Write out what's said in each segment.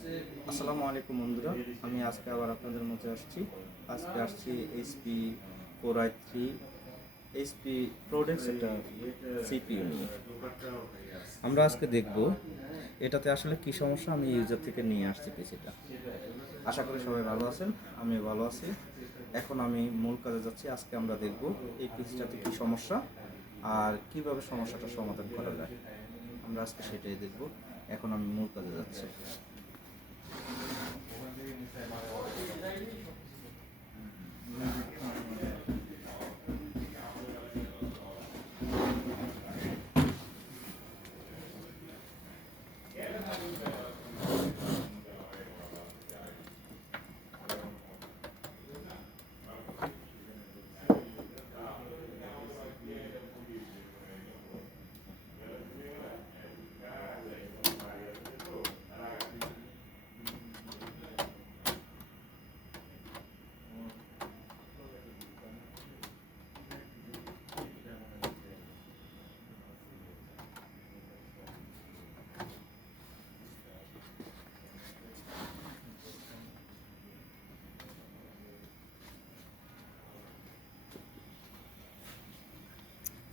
আসসালামু আলাইকুম বন্ধুরা, আমি আজকে আবার আপনাদের মধ্যে আসছি এইচপি কোর i3 এইচপি প্রোডেক্টস একটা সিপিইউ নিয়ে। আমরা আজকে দেখব এটাতে আসলে কি সমস্যা। আমি ইউজার থেকে নিয়ে আসছি পিসিটা। আশা করি সবাই ভালো আছেন, আমিও ভালো আছি। এখন আমি মূল কাজে যাচ্ছি। আজকে আমরা দেখব এই পিসিটাতে কি সমস্যা আর কিভাবে সমস্যাটা সমাধান করা যায়। আমরা আজকে সেটাই দেখব। এখন আমি মূল কাজে যাচ্ছি।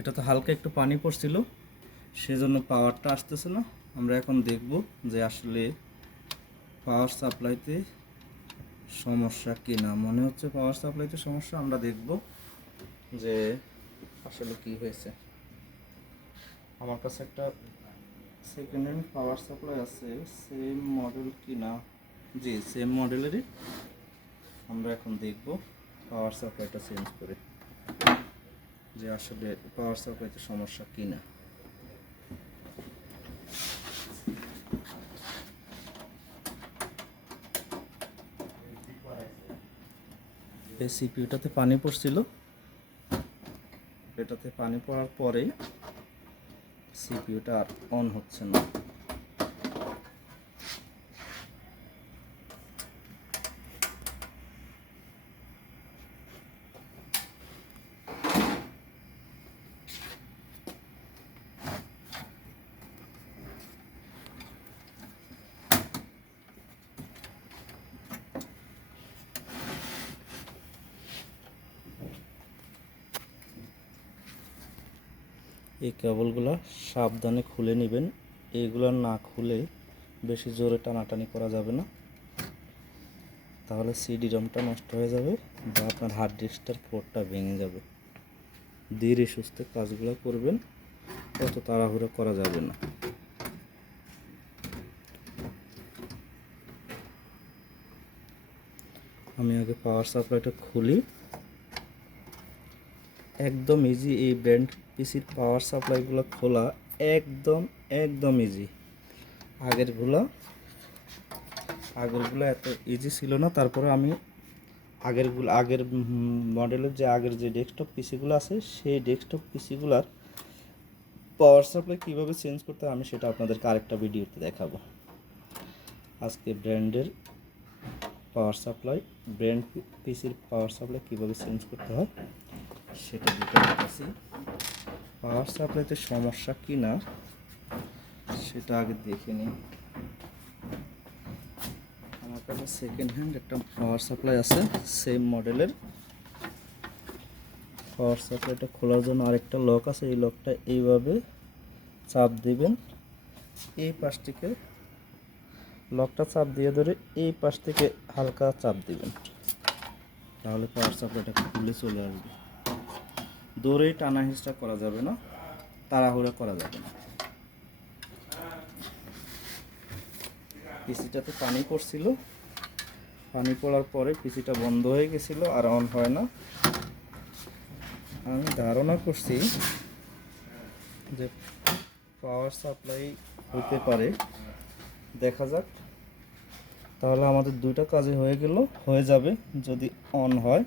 এটাতে হালকা একটু পানি পড়ছিল, সেজন্য পাওয়ারটা আসতেছে না। আমরা এখন দেখব যে আসলে পাওয়ার সাপ্লাইতে সমস্যা কি না। মনে হচ্ছে পাওয়ার সাপ্লাইতে সমস্যা। আমরা দেখব যে আসলে কি হয়েছে। আমার কাছে একটা সেকেন্ড হ্যান্ড পাওয়ার সাপ্লাই আছে, সেম মডেল কি না। জি, সেম মডেলেরই। আমরা এখন দেখব পাওয়ার সাপ্লাইটা চেঞ্জ করে যে আসলে পাওয়ার সাপ্লাইতে সমস্যা কি না। এই সিপিইউটাতে পানি পড়ছিল, এটাতে পানি পড়ার পরেই সিপিইউটা আর অন হচ্ছে না। এই কেবলগুলো সাবধানে খুলে নেবেন। এইগুলো না খুলে বেশি জোরে টানাটানি করা যাবে না, তাহলে সিডি রমটা নষ্ট হয়ে যাবে বা আপনার হার্ড ডিস্কটার পোর্টটা ভেঙে যাবে। ধীরে সুস্থে কাজগুলো করবেন, অত তাড়াহুড়ো করা যাবে না। আমি আগে পাওয়ার সাপ্লাইটা খুলি। একদম ইজি। এই ব্র্যান্ড পিসির পাওয়ার সাপ্লাইগুলো খোলা একদম ইজি। আগেরগুলো এত ইজি ছিল না। তারপরে আমি আগের মডেলের যে ডেস্কটপ পিসিগুলো আছে, সেই ডেস্কটপ পিসিগুলোর পাওয়ার সাপ্লাই কীভাবে চেঞ্জ করতে হয় আমি সেটা আপনাদেরকে আরেকটা ভিডিওতে দেখাবো। আজকে ব্র্যান্ড পিসির পাওয়ার সাপ্লাই কীভাবে চেঞ্জ করতে হয় সেটা দেখাচ্ছি। পাওয়ার সাপ্লাইতে সমস্যা কি না সেটা আগে দেখে নিই। আমার কাছে সেকেন্ড হ্যান্ড একটা পাওয়ার সাপ্লাই আছে, সেম মডেলের। পাওয়ার সাপ্লাইটা খোলার জন্য আরেকটা লক আছে। এই লকটা এইভাবে চাপ দিবেন, এই পাশ থেকে লকটা চাপ দিয়ে ধরে এই পাশ থেকে হালকা চাপ দিবেন, তাহলে পাওয়ার সাপ্লাইটা খুলে চলে আসবে। দৌড়েই টানা হিস্টা করা যাবে না, তাড়াহুড়া করা যাবে না। পিসিটাতে পানি পড়ছিল, পানি পড়ার পরে পিসিটা বন্ধ হয়ে গেছিল, আর অন হয় না। আমি ধারণা করছি যে পাওয়ার সাপ্লাই হতে পারে। দেখা যাক। তাহলে আমাদের দুইটা কাজে হয়ে যাবে যদি অন হয়।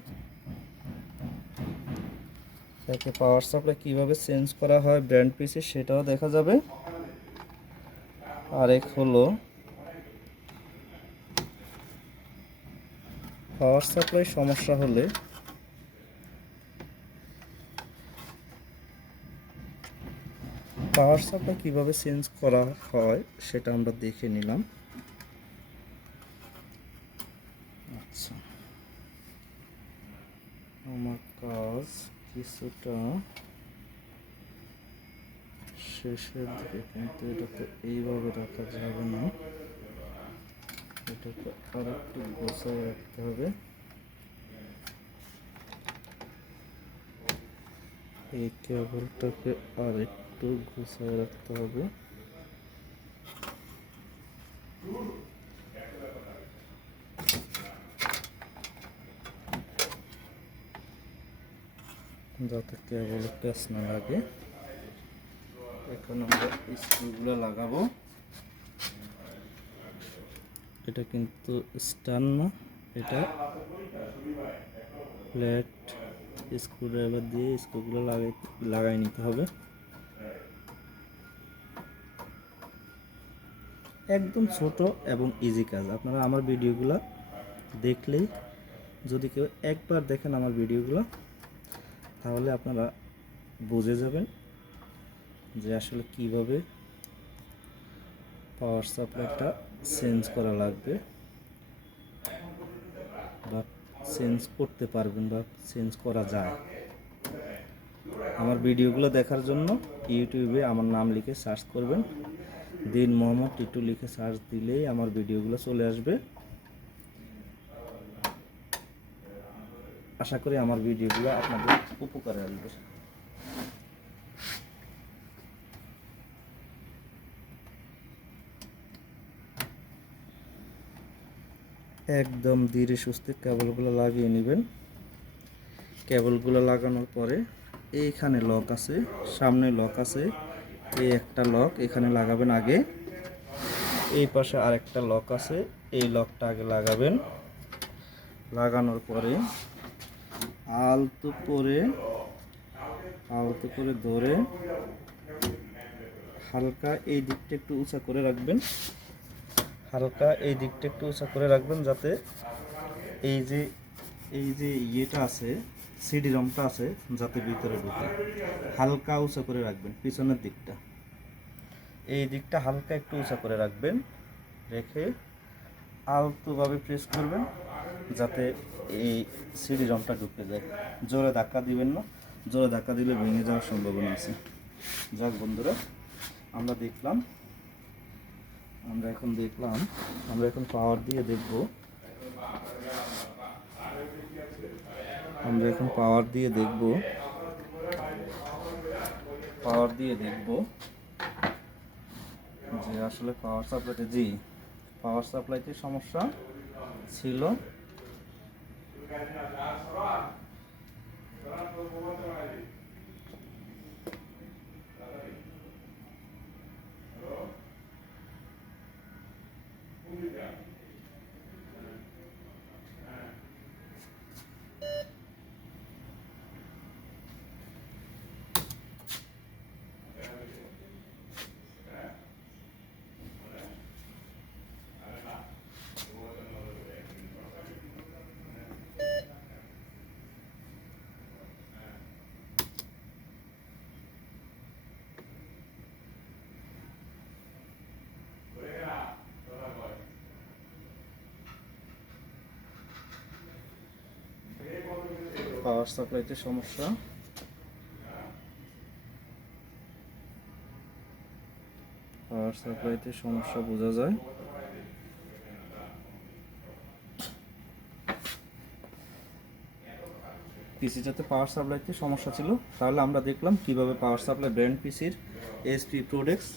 তাকে পাওয়ার সাপ্লাই কীভাবে চেঞ্জ করা হয় ব্র্যান্ড পিসি সেটাও দেখা যাবে। আরেক হলো পাওয়ার সাপ্লাই সমস্যা হলে পাওয়ার সাপ্লাই কীভাবে চেঞ্জ করা হয় সেটা আমরা দেখে নিলাম। আচ্ছা, আমার কাজ কিছুটা শেষের দিকে, কিন্তু এটা তো এইভাবে রাখা যাবে না, এটাকে আর একটু গোছায় রাখতে হবে। এই কেবলটাকে আর একটু গোছায় রাখতে হবে। যাতে কেবল প্যাচ না লাগে। এখন আমরা স্ক্রুগুলো লাগাবো। এটা কিন্তু স্ট্যান্ড না, এটা ফ্ল্যাট স্ক্রুড্রাইভার দিয়ে স্ক্রুগুলো লাগাই নিতে হবে। একদম ছোট এবং ইজি কাজ। আপনারা আমার ভিডিওগুলো দেখলেই, যদি কেউ একবার দেখেন আমার ভিডিওগুলো, তাহলে আপনারা বুঝে যাবেন যে আসলে কিভাবে পাওয়ার সাপ্লাইটা চেঞ্জ করা লাগবে, বা চেঞ্জ করতে পারবেন, বা চেঞ্জ করা যায়। আমার ভিডিওগুলো দেখার জন্য ইউটিউবে আমার নাম লিখে সার্চ করবেন, দিন মোহাম্মদ টিটু লিখে সার্চ দিলেই আমার ভিডিওগুলো চলে আসবে। আশা করি আমার ভিডিওগুলো আপনাদের উপকারে আসবে। একদম ধীরে সুস্থে কেবলগুলো লাগিয়ে নেবেন। কেবলগুলো লাগানোর পরে এইখানে লক আছে, সামনে লক আছে, এই একটা লক এখানে লাগাবেন আগে। এই পাশে আরেকটা লক আছে, এই লকটা আগে লাগাবেন। লাগানোর পরে আলতো করে ধরে হালকা এই দিকটা একটু উঁচা করে রাখবেন, যাতে এই যে ইয়েটা আছে, সিডি রমটা আছে, যাতে ভিতরে ঢুকে। হালকা উঁচা করে রাখবেন পিছনের দিকটা, এই দিকটা হালকা একটু উঁচা করে রাখবেন, রেখে আলতোভাবে প্রেস করবেন যাতে এই সিডি রমটা ঢুকে যায়। জোরে ধাক্কা দিবেন না, জোরে ধাক্কা দিলে ভেঙে যাওয়ার সম্ভাবনা আছে। যাক বন্ধুরা, আমরা এখন পাওয়ার দিয়ে দেখব। যে আসলে পাওয়ার সাপ্লাইতে সমস্যা ছিল। পাওয়ার সাপ্লাইতে সমস্যা, বোঝা যায়। পিসিটাতে পাওয়ার সাপ্লাইতে সমস্যা ছিল, তাহলে আমরা দেখলাম কিভাবে পাওয়ার সাপ্লাই ব্র্যান্ড পিসির এসপি প্রোডাক্টস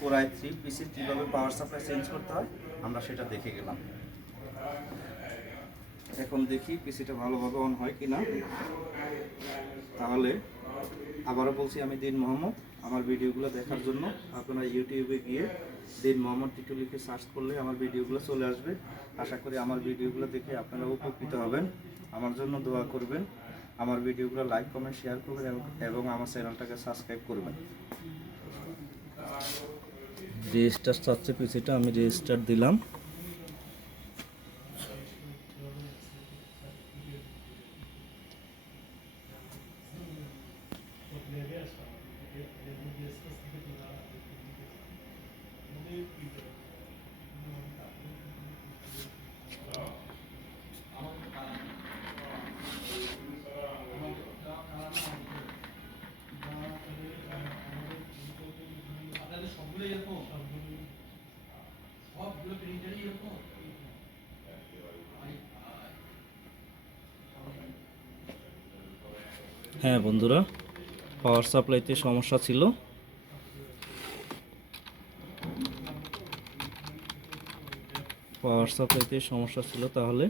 কোর i3 পিসির কীভাবে পাওয়ার সাপ্লাই চেঞ্জ করতে হয় আমরা সেটা দেখে গেলাম। এখন দেখি পিসিটা ভালোভাবে অন হয় কিনা। তাহলে আবারও বলছি, আমি দিন মোহাম্মদ। আমার ভিডিওগুলো দেখার জন্য আপনারা ইউটিউবে গিয়ে দিন মোহাম্মদ টিটু লিখে সার্চ করলে আমার ভিডিওগুলো চলে আসবে। আশা করি আমার ভিডিওগুলো দেখে আপনারা উপকৃত হবেন। আমার জন্য দোয়া করবেন, আমার ভিডিওগুলো লাইক কমেন্ট শেয়ার করবেন এবং আমার চ্যানেলটাকে সাবস্ক্রাইব করবেন। রেজিস্টার চাচ্ছে পিসিটা, আমি রেজিস্টার দিলাম। হ্যাঁ বন্ধুরা, পাওয়ার সাপ্লাইতে সমস্যা ছিল। তাহলে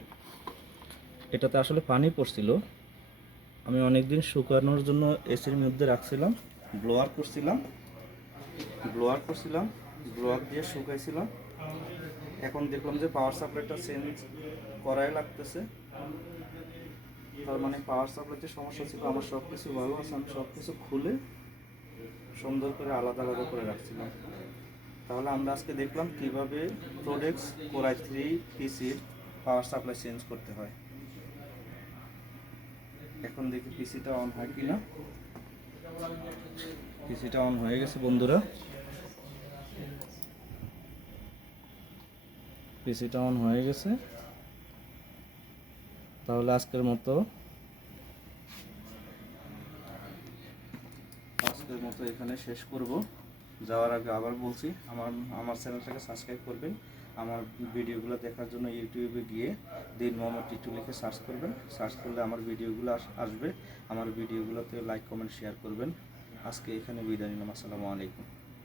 এটাতে আসলে পানি পড়ছিল। আমি অনেক দিন শুকানোর জন্য এসির মধ্যে রাখছিলাম, ব্লোয়ার করছিলাম, ব্লোয়ার দিয়ে শুকাইছিলাম। এখন দেখলাম যে পাওয়ার সাপ্লাইটা চেঞ্জ করাই লাগতেছে। তার মানে পাওয়ার সাপ্লাইতে সমস্যা ছিল। আমার সব কিছু ভালো আছে, আমি সব কিছু খুলে সুন্দর করে আলাদা আলাদা করে রাখছিলাম। তাহলে আমরা আজকে দেখলাম কিভাবে প্রোডেক্টস কোরাই 3 পিসির পাওয়ার সাপ্লাই চেঞ্জ করতে হয়। এখন দেখি পিসিটা অন হয় কিনা। পিসিটা অন হয়ে গেছে বন্ধুরা, পিসিটা অন হয়ে গেছে। তাহলে আজকের মতো এখানে শেষ করব। যাওয়ার আগে আবার বলছি, আমার চ্যানেলটাকে সাবস্ক্রাইব করবেন। আমার ভিডিওগুলো দেখার জন্য ইউটিউবে গিয়ে দিন মোহাম্মদ টিটু লিখে সার্চ করবেন। সার্চ করলে আমার ভিডিওগুলো আসবে। আমার ভিডিওগুলোতে লাইক কমেন্ট শেয়ার করবেন। আজকে এখানে বিদায় নিলাম। আসসালামু আলাইকুম।